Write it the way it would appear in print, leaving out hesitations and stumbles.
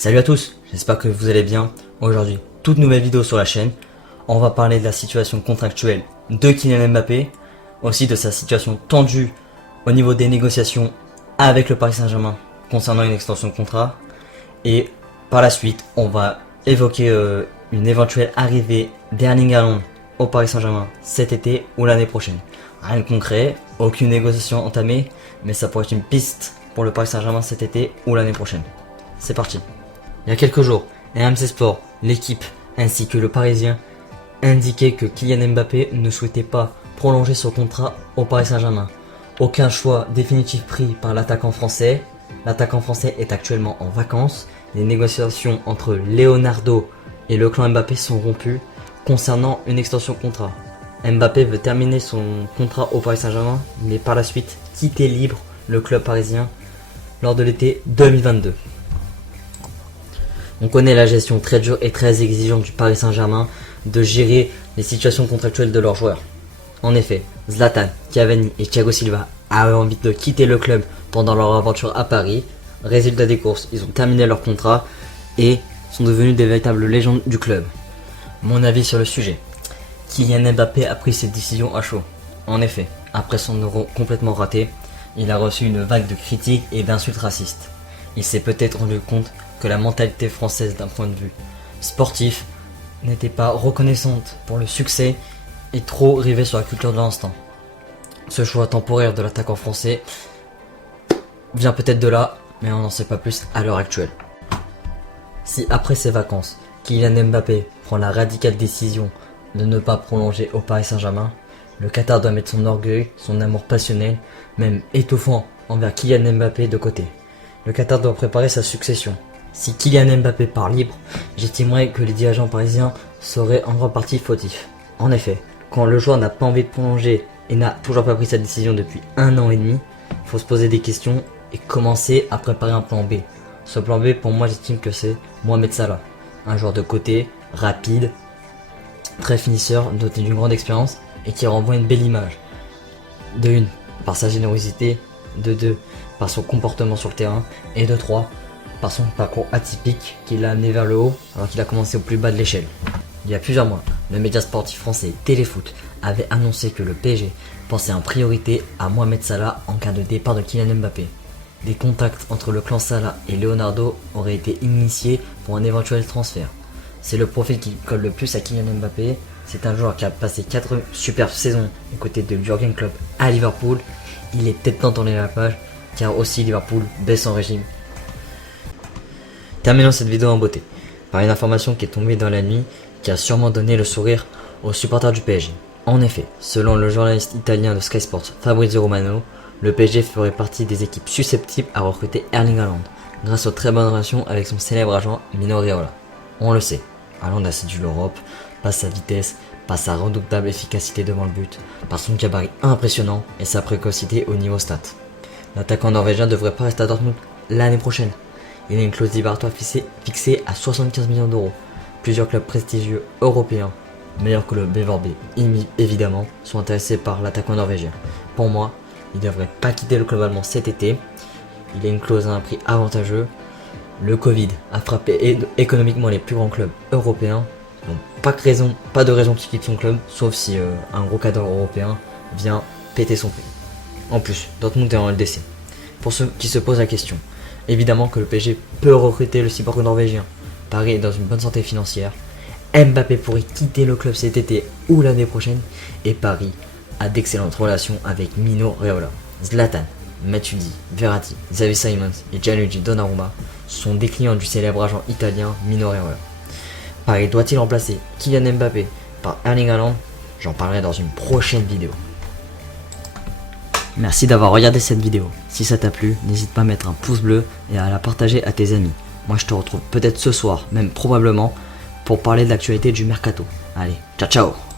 Salut à tous, j'espère que vous allez bien. Aujourd'hui, toute nouvelle vidéo sur la chaîne. On va parler de la situation contractuelle de Kylian Mbappé, aussi de sa situation tendue au niveau des négociations avec le Paris Saint-Germain concernant une extension de contrat. Et par la suite, on va évoquer une éventuelle arrivée d'Erling Haaland au Paris Saint-Germain cet été ou l'année prochaine. Rien de concret, aucune négociation entamée, mais ça pourrait être une piste pour le Paris Saint-Germain cet été ou l'année prochaine. C'est parti. Il y a quelques jours, RMC Sport, l'équipe ainsi que le Parisien indiquaient que Kylian Mbappé ne souhaitait pas prolonger son contrat au Paris Saint-Germain. Aucun choix définitif pris par l'attaquant français. L'attaquant français est actuellement en vacances. Les négociations entre Leonardo et le clan Mbappé sont rompues concernant une extension de contrat. Mbappé veut terminer son contrat au Paris Saint-Germain, mais par la suite quitter libre le club parisien lors de l'été 2022. On connaît la gestion très dure et très exigeante du Paris Saint-Germain de gérer les situations contractuelles de leurs joueurs. En effet, Zlatan, Cavani et Thiago Silva avaient envie de quitter le club pendant leur aventure à Paris. Résultat des courses, ils ont terminé leur contrat et sont devenus des véritables légendes du club. Mon avis sur le sujet. Kylian Mbappé a pris cette décision à chaud. En effet, après son euro complètement raté, il a reçu une vague de critiques et d'insultes racistes. Il s'est peut-être rendu compte que la mentalité française d'un point de vue sportif n'était pas reconnaissante pour le succès et trop rivée sur la culture de l'instant. Ce choix temporaire de l'attaquant français vient peut-être de là, mais on n'en sait pas plus à l'heure actuelle. Si après ses vacances, Kylian Mbappé prend la radicale décision de ne pas prolonger au Paris Saint-Germain, le Qatar doit mettre son orgueil, son amour passionnel, même étouffant envers Kylian Mbappé de côté. Le Qatar doit préparer sa succession. Si Kylian Mbappé part libre, j'estimerais que les dirigeants parisiens seraient en grande partie fautifs. En effet, quand le joueur n'a pas envie de prolonger et n'a toujours pas pris sa décision depuis 1 an et demi, il faut se poser des questions et commencer à préparer un plan B. Ce plan B, pour moi, j'estime que c'est Mohamed Salah, un joueur de côté, rapide, très finisseur, doté d'une grande expérience et qui renvoie une belle image. De 1, par sa générosité, de 2, par son comportement sur le terrain, et de 3, par son parcours atypique qui l'a amené vers le haut alors qu'il a commencé au plus bas de l'échelle. Il y a plusieurs mois, le média sportif français Téléfoot avait annoncé que le PSG pensait en priorité à Mohamed Salah en cas de départ de Kylian Mbappé. Des contacts entre le clan Salah et Leonardo auraient été initiés pour un éventuel transfert. C'est le profil qui colle le plus à Kylian Mbappé. C'est un joueur qui a passé 4 superbes saisons aux côtés de Jürgen Klopp à Liverpool. Il est peut-être temps de tourner la page car aussi Liverpool baisse en régime. Terminons cette vidéo en beauté par une information qui est tombée dans la nuit qui a sûrement donné le sourire aux supporters du PSG. En effet, selon le journaliste italien de Sky Sports Fabrizio Romano, le PSG ferait partie des équipes susceptibles à recruter Erling Haaland grâce aux très bonnes relations avec son célèbre agent Mino Raiola. On le sait, Haaland a séduit l'Europe par sa vitesse, par sa redoutable efficacité devant le but, par son gabarit impressionnant et sa précocité au niveau stats. L'attaquant norvégien ne devrait pas rester à Dortmund l'année prochaine. Il a une clause libératoire fixée à 75 millions d'euros. Plusieurs clubs prestigieux européens, meilleurs que le BVB évidemment, sont intéressés par l'attaquant norvégien. Pour moi, il ne devrait pas quitter le club allemand cet été. Il a une clause à un prix avantageux. Le Covid a frappé économiquement les plus grands clubs européens. Donc pas de raison qu'il quitte son club, sauf si un gros cadre européen vient péter son prix. En plus, Dortmund est en LDC. Pour ceux qui se posent la question, évidemment que le PSG peut recruter le cyborg norvégien. Paris est dans une bonne santé financière. Mbappé pourrait quitter le club cet été ou l'année prochaine. Et Paris a d'excellentes relations avec Mino Raiola. Zlatan, Matuidi, Verratti, Xavi Simons et Gianluigi Donnarumma sont des clients du célèbre agent italien Mino Raiola. Paris doit-il remplacer Kylian Mbappé par Erling Haaland? J'en parlerai dans une prochaine vidéo. Merci d'avoir regardé cette vidéo. Si ça t'a plu, n'hésite pas à mettre un pouce bleu et à la partager à tes amis. Moi je te retrouve peut-être ce soir, même probablement, pour parler de l'actualité du mercato. Allez, ciao ciao!